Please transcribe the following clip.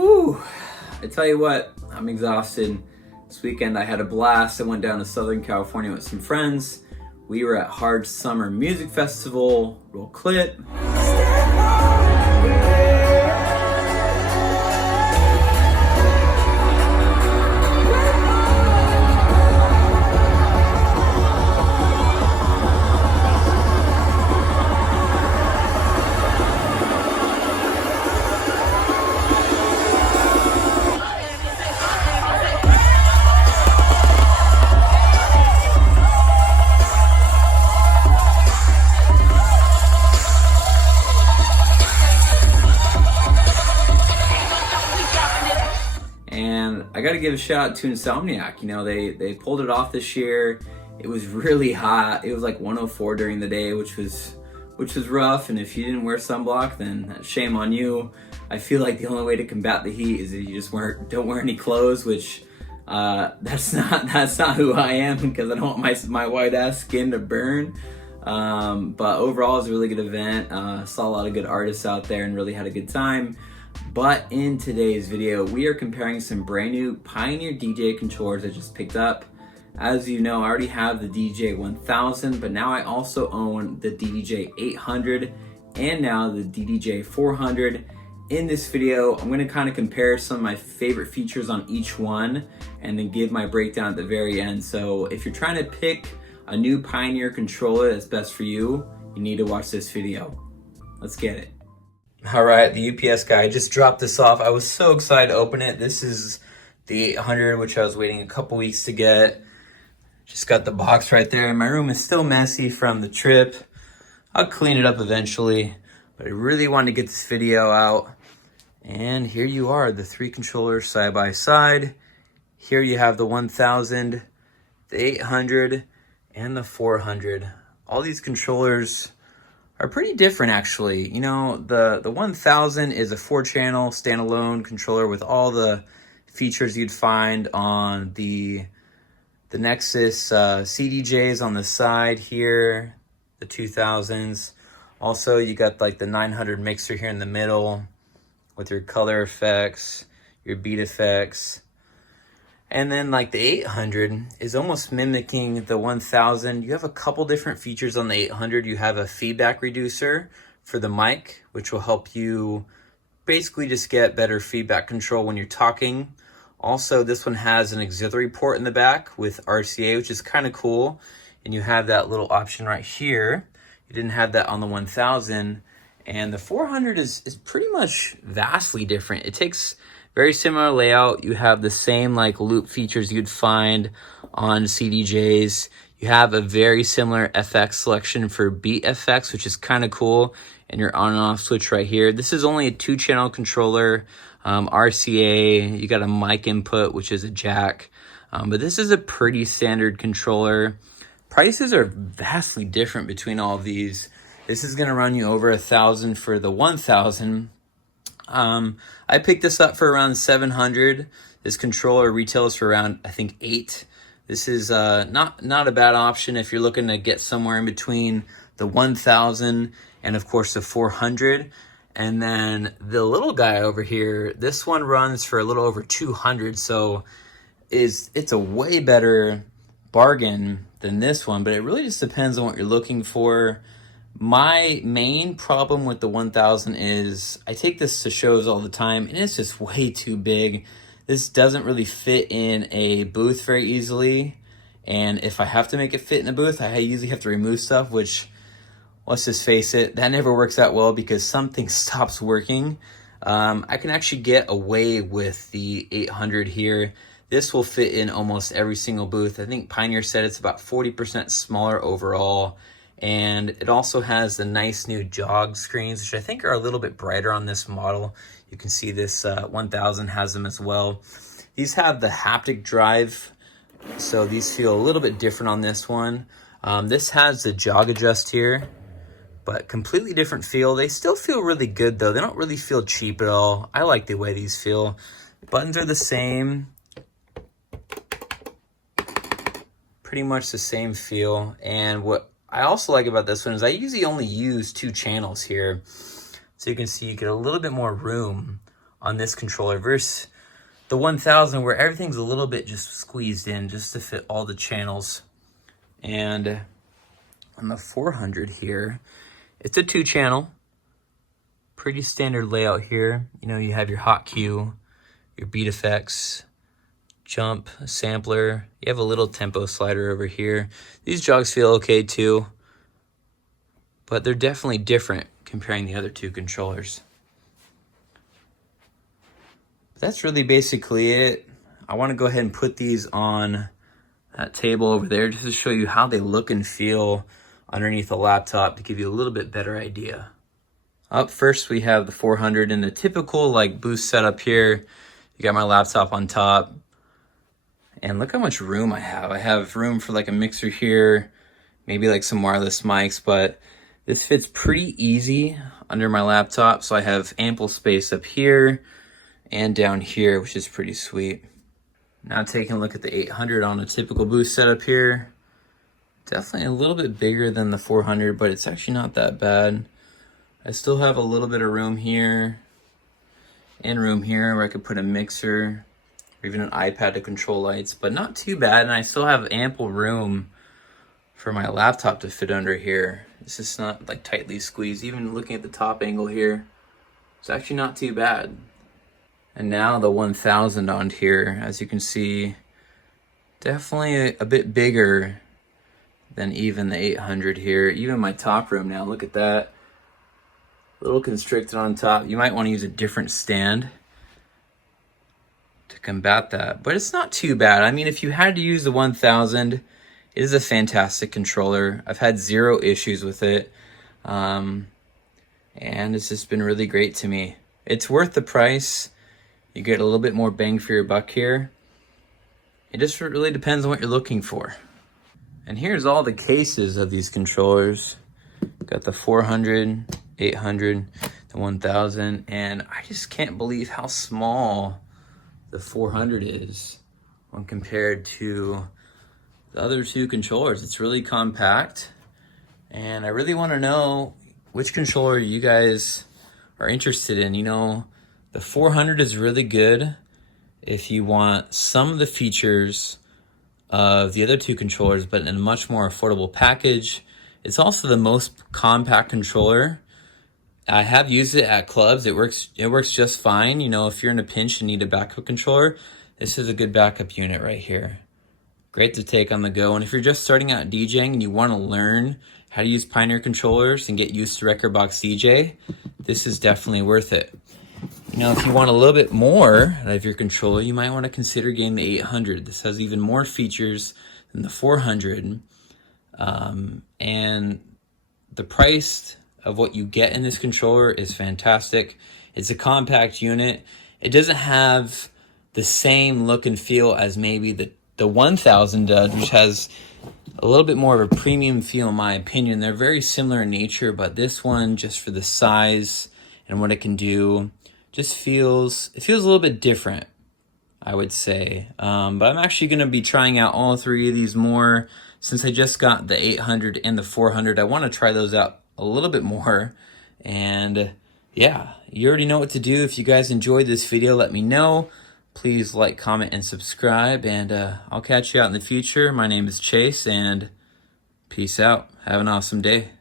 Whew, I tell you what, I'm exhausted. This weekend I had a blast. I went down to Southern California with some friends. We were at Hard Summer Music Festival. Roll clip. And I got to give a shout out to Insomniac. You know, they pulled it off this year. It was really hot. It was like 104 during the day, which was rough. And if you didn't wear sunblock, then shame on you. I feel like the only way to combat the heat is if you just don't wear any clothes, which that's not who I am, because I don't want my white ass skin to burn. But overall, it was a really good event. Saw a lot of good artists out there and really had a good time. But in today's video, we are comparing some brand new Pioneer DJ controllers I just picked up. As you know, I already have the DDJ-1000, but now I also own the DDJ-800 and now the DDJ-400. In this video, I'm going to kind of compare some of my favorite features on each one and then give my breakdown at the very end. So if you're trying to pick a new Pioneer controller that's best for you, you need to watch this video. Let's get it. All right, the UPS guy just dropped this off. I was so excited to open it. This is the 800, which I was waiting a couple weeks to get. Just got the box right there. My room is still messy from the trip. I'll clean it up eventually, but I really wanted to get this video out. And here you are, the three controllers side by side. Here you have the 1000, the 800, and the 400. All these controllers are pretty different, actually. You know, the 1000 is a 4-channel standalone controller with all the features you'd find on the Nexus CDJs on the side here, the 2000s. Also, you got like the 900 mixer here in the middle with your color effects, your beat effects. And then like the 800 is almost mimicking the 1000. You have a couple different features on the 800. You have a feedback reducer for the mic, which will help you basically just get better feedback control when you're talking. Also, this one has an auxiliary port in the back with RCA, which is kind of cool. And you have that little option right here. You didn't have that on the 1000. And the 400 is pretty much vastly different. It takes very similar layout. You have the same like loop features you'd find on CDJs. You have a very similar FX selection for beat effects, which is kind of cool. And your on and off switch right here. This is only a 2-channel controller, RCA. You got a mic input, which is a jack. But this is a pretty standard controller. Prices are vastly different between all of these. This is gonna run you over $1,000 for the 1000. I picked this up for around $700. This controller retails for around, I think, $8. This is not a bad option if you're looking to get somewhere in between the 1000 and of course the 400. And then the little guy over here, this one runs for a little over 200. So it's a way better bargain than this one, but it really just depends on what you're looking for. My main problem with the 1000 is I take this to shows all the time and it's just way too big. This doesn't really fit in a booth very easily. And if I have to make it fit in a booth, I usually have to remove stuff, which, let's just face it, that never works out well because something stops working. I can actually get away with the 800 here. This will fit in almost every single booth. I think Pioneer said it's about 40% smaller overall. And it also has the nice new jog screens, which I think are a little bit brighter on this model. You can see this 1000 has them as well. These have the haptic drive, so these feel a little bit different on this one. This has the jog adjust here, but completely different feel. They still feel really good though. They don't really feel cheap at all. I like the way these feel. Buttons are the same. Pretty much the same feel. And what I also like about this one is I usually only use 2 channels here. So you can see you get a little bit more room on this controller versus the 1000, where everything's a little bit just squeezed in just to fit all the channels. And on the 400 here, it's a 2-channel, pretty standard layout here. You know, you have your hot cue, your beat effects, jump, sampler. You have a little tempo slider over here. These jogs feel okay too, but they're definitely different comparing the other 2 controllers. But that's really basically it. I want to go ahead and put these on that table over there just to show you how they look and feel underneath a laptop to give you a little bit better idea. Up first, we have the 400 in the typical like booth setup here. You got my laptop on top. And look how much room I have. I have room for like a mixer here, maybe like some wireless mics, but this fits pretty easy under my laptop. So I have ample space up here and down here, which is pretty sweet. Now taking a look at the 800 on a typical booth setup here. Definitely a little bit bigger than the 400, but it's actually not that bad. I still have a little bit of room here and room here where I could put a mixer or even an iPad to control lights, but not too bad. And I still have ample room for my laptop to fit under here. It's just not like tightly squeezed. Even looking at the top angle here, it's actually not too bad. And now the 1000 on here, as you can see, definitely a bit bigger than even the 800 here. Even my top room now, look at that. A little constricted on top. You might want to use a different stand to combat that, but it's not too bad. I mean, if you had to use the 1000, it is a fantastic controller. I've had 0 issues with it, and it's just been really great to me. It's worth the price. You get a little bit more bang for your buck here. It just really depends on what you're looking for. And here's all the cases of these controllers. Got the 400, 800, the 1000, and I just can't believe how small the 400 is when compared to the other 2 controllers. It's really compact, and I really want to know which controller you guys are interested in. You know, the 400 is really good if you want some of the features of the other 2 controllers, but in a much more affordable package. It's also the most compact controller. I have used it at clubs. It works just fine. You know, if you're in a pinch and need a backup controller, this is a good backup unit right here. Great to take on the go. And if you're just starting out DJing and you want to learn how to use Pioneer controllers and get used to Rekordbox DJ, this is definitely worth it. Now, if you want a little bit more out of your controller, you might want to consider getting the 800. This has even more features than the 400. And the price of what you get in this controller is fantastic. It's a compact unit. It doesn't have the same look and feel as maybe the 1000 does, which has a little bit more of a premium feel in my opinion. They're very similar in nature, but this one, just for the size and what it can do, just feels a little bit different, I would say. But I'm actually going to be trying out all 3 of these more. Since I just got the 800 and the 400, I want to try those out a little bit more. And yeah, you already know what to do. If you guys enjoyed this video, let me know. Please like, comment, and subscribe. And I'll catch you out in the future. My name is Chase, and peace out. Have an awesome day.